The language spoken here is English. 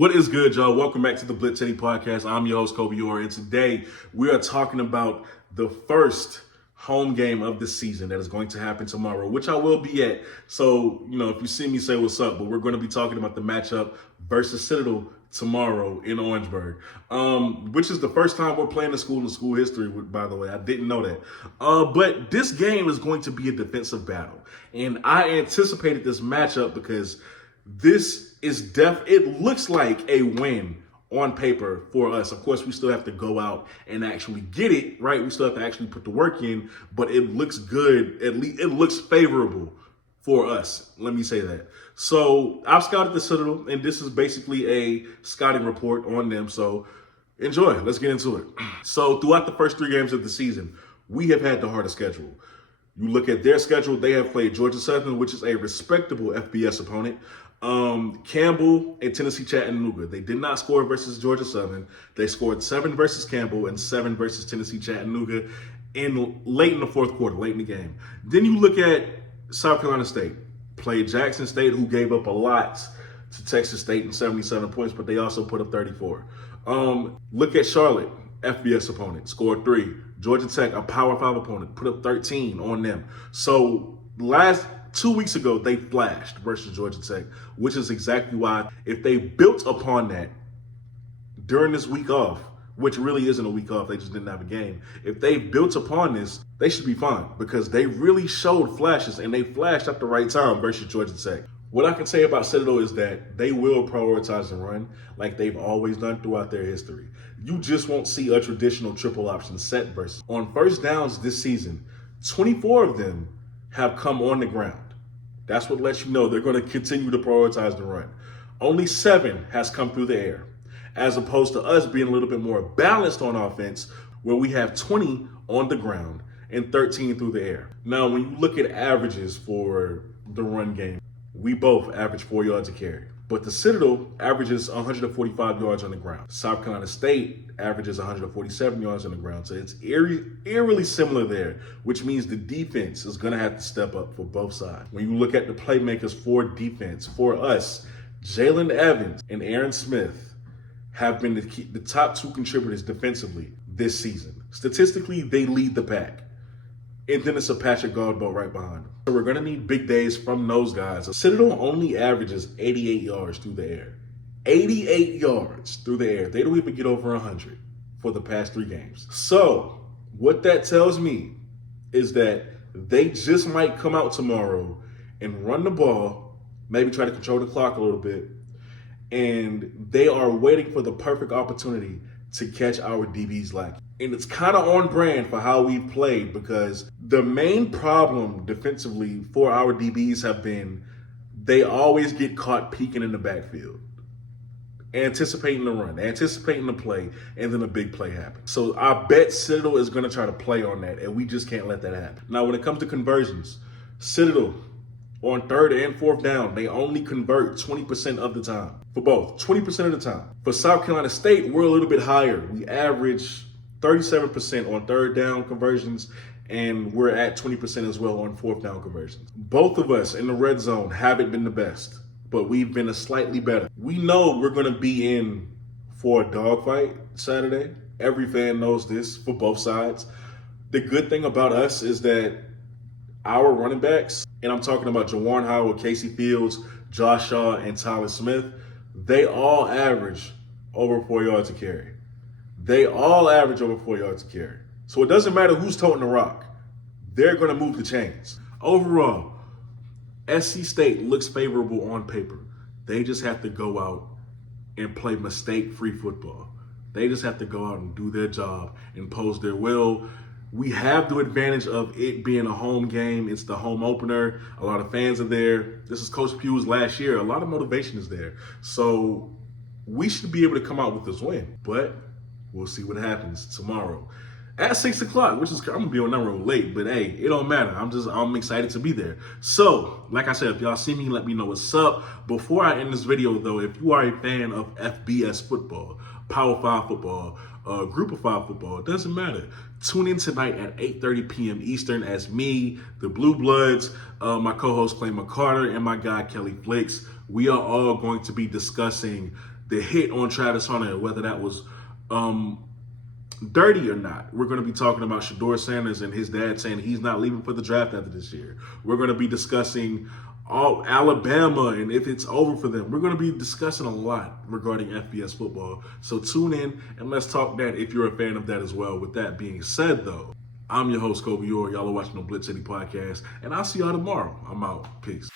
What is good, y'all? Welcome back to the BlitzCity Podcast. I'm your host, Kobe Orr, and today we are talking about the first home game of the season that is going to happen tomorrow, which I will be at. So, if you see me, say what's up, but we're going to be talking about the matchup versus Citadel tomorrow in Orangeburg, which is the first time we're playing the school in school history, by the way. I didn't know that. But this game is going to be a defensive battle, and I anticipated this matchup because this is it looks like a win on paper for us. Of course, we still have to go out and actually get it, right? We still have to actually put the work in, but it looks good. At least it looks favorable for us. Let me say that. So I've scouted the Citadel, and this is basically a scouting report on them. So enjoy. Let's get into it. So throughout the first 3 games of the season, we have had the hardest schedule. You look at their schedule, they have played Georgia Southern, which is a respectable FBS opponent. Campbell and Tennessee Chattanooga. They did not score versus Georgia Southern. They scored 7 versus Campbell and 7 versus Tennessee Chattanooga late in the fourth quarter, late in the game. Then you look at South Carolina State. Played Jackson State, who gave up a lot to Texas State in 77 points, but they also put up 34. Look at Charlotte, FBS opponent, scored 3. Georgia Tech, a Power 5 opponent, put up 13 on them. So last 2 weeks ago, they flashed versus Georgia Tech, which is exactly why if they built upon that during this week off, which really isn't a week off, they just didn't have a game. If they built upon this, they should be fine because they really showed flashes and they flashed at the right time versus Georgia Tech. What I can say about Citadel is that they will prioritize the run like they've always done throughout their history. You just won't see a traditional triple option set versus. On first downs this season, 24 of them have come on the ground. That's what lets you know they're going to continue to prioritize the run. Only 7 has come through the air, as opposed to us being a little bit more balanced on offense, where we have 20 on the ground and 13 through the air. Now, when you look at averages for the run game, we both average 4 yards a carry. But the Citadel averages 145 yards on the ground. South Carolina State averages 147 yards on the ground. So it's eerily similar there, which means the defense is going to have to step up for both sides. When you look at the playmakers for defense, for us, Jalen Evans and Aaron Smith have been the top 2 contributors defensively this season. Statistically, they lead the pack. And then it's a Patrick Godbolt right behind them. So we're going to need big days from those guys. Citadel only averages 88 yards through the air. 88 yards through the air. They don't even get over 100 for the past 3 games. So what that tells me is that they just might come out tomorrow and run the ball, maybe try to control the clock a little bit, and they are waiting for the perfect opportunity to catch our DBs lacking. And it's kind of on brand for how we've played because the main problem defensively for our DBs have been they always get caught peeking in the backfield, anticipating the run, anticipating the play, and then a big play happens. So I bet Citadel is going to try to play on that, and we just can't let that happen. Now, when it comes to conversions, Citadel, on 3rd and 4th down, they only convert 20% of the time. For both, 20% of the time. For South Carolina State, we're a little bit higher. We average 37% on 3rd down conversions, and we're at 20% as well on 4th down conversions. Both of us in the red zone haven't been the best, but we've been slightly better. We know we're going to be in for a dogfight Saturday. Every fan knows this for both sides. The good thing about us is that our running backs, and I'm talking about Jawan Howard, Casey Fields, Josh Shaw, and Tyler Smith, they all average over 4 yards a carry. They all average over 4 yards a carry. So it doesn't matter who's toting the rock. They're going to move the chains. Overall, SC State looks favorable on paper. They just have to go out and play mistake-free football. They just have to go out and do their job and pose their will. We have the advantage of it being a home game. It's the home opener. A lot of fans are there. This is Coach Pugh's last year. A lot of motivation is there. So we should be able to come out with this win. But we'll see what happens tomorrow at 6 o'clock, which is, I'm going to be on that road late. But, hey, it don't matter. I'm excited to be there. So, like I said, if y'all see me, let me know what's up. Before I end this video, though, if you are a fan of FBS football, Power 5 football, Group of 5 football, it doesn't matter. Tune in tonight at 8:30 p.m. Eastern as me, the Blue Bloods, my co-host Clay McCarter, and my guy Kelly Flicks. We are all going to be discussing the hit on Travis Hunter, whether that was dirty or not. We're going to be talking about Shedeur Sanders and his dad saying he's not leaving for the draft after this year. We're going to be discussing all Alabama and if it's over for them. We're going to be discussing a lot regarding FBS football. So tune in and let's talk that if you're a fan of that as well. With that being said, though, I'm your host, Kobe Orr. Y'all are watching the BlitzCity Podcast, and I'll see y'all tomorrow. I'm out. Peace.